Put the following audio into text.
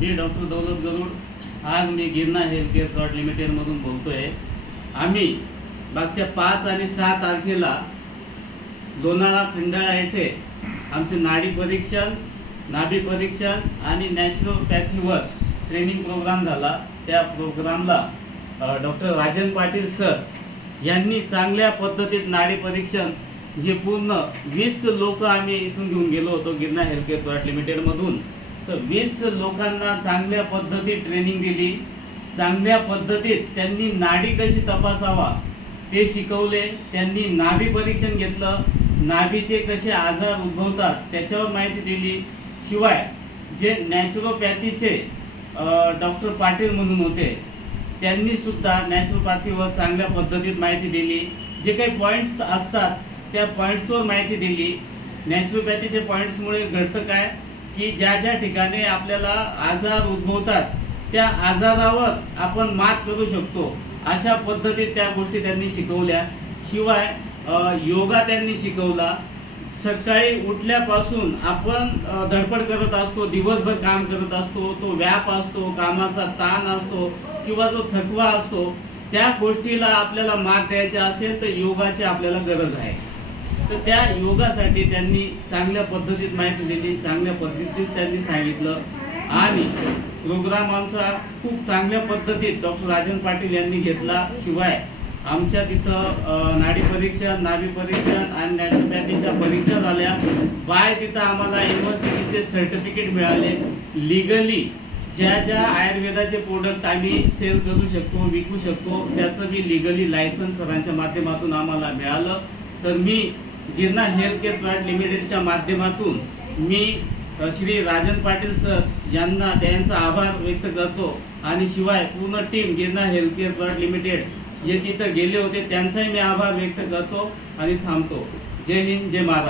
मी doctor Daulat Garud. आज मी Girna health care लिमिटेडमधून बोलतो आहे आम्ही मागच्या पाच आणि सहा तारखेला लोणाळा खंडाळा येथे आमचे नाडी परीक्षण नाभी परीक्षण आणि नॅचरोपॅथीवर ट्रेनिंग प्रोग्राम झाला. त्या प्रोग्रामला डॉक्टर राजन पाटील सर यांनी चांगल्या पद्धतीत नाडी परीक्षण हे पूर्ण वीस लोक आम्ही इथून घेऊन गेलो होतो गिरणा हेल्थ केअर लिमिटेडमधून. तर वीस लोकांना चांगल्या पद्धतीत ट्रेनिंग दिली. चांगल्या पद्धतीत त्यांनी नाडी कशी तपासावा ते शिकवले. त्यांनी नाभी परीक्षण घेतलं. नाभीचे कसे आजार उद्भवतात त्याच्यावर माहिती दिली. शिवाय जे नॅचरोपॅथीचे डॉक्टर पाटील म्हणून होते त्यांनी सुद्धा नॅचरोपॅथीवर चांगल्या पद्धतीत माहिती दिली. जे काही पॉईंट्स असतात त्या पॉईंट्सवर माहिती दिली. नॅचरोपॅथीचे पॉईंट्समुळे घडतं काय? की ज्या ज्या ठिकाणी आपल्याला आजार उद्भवतात त्या आजारावर आपण मात करू शकतो. अशा पद्धतीत त्या गोष्टी त्यांनी शिकवल्या. शिवाय योगा त्यांनी शिकवला. सकाळी उठल्यापासून आपण धडपड करत असतो दिवसभर काम करत असतो तो व्याप असतो कामाचा ताण असतो किंवा जो थकवा असतो त्या गोष्टीला आपल्याला मात द्यायचा असेल तर योगाची आपल्याला गरज आहे. तर त्या योगासाठी त्यांनी चांगल्या पद्धतीत माहिती दिली चांगल्या पद्धतीत त्यांनी सांगितलं. आणि प्रोग्राम आमचा खूप चांगल्या पद्धतीत डॉक्टर राजन पाटील यांनी घेतला. शिवाय आमच्या तिथं नाडी परीक्षण नाभी परीक्षण आणि नॅचरोपॅथीच्या परीक्षा झाल्या. बाय तिथं आम्हाला युनिव्हर्सिटीचे सर्टिफिकेट मिळाले. लिगली ज्या ज्या आयुर्वेदाचे प्रोडक्ट आम्ही सेल करू शकतो विकू शकतो त्याचं मी लिगली लायसन्स सरांच्या माध्यमातून आम्हाला मिळालं. तर मी गिरणा हेल्थ केअर प्लांट लिमिटेडच्या माध्यमातून मी श्री राजन पाटील सर यांना त्यांचा आभार व्यक्त करतो. आणि शिवाय पूर्ण team Girna health care plant limited जे तिथं गेले होते त्यांचाही मी आभार व्यक्त करतो आणि थांबतो. जय हिंद जय महाराज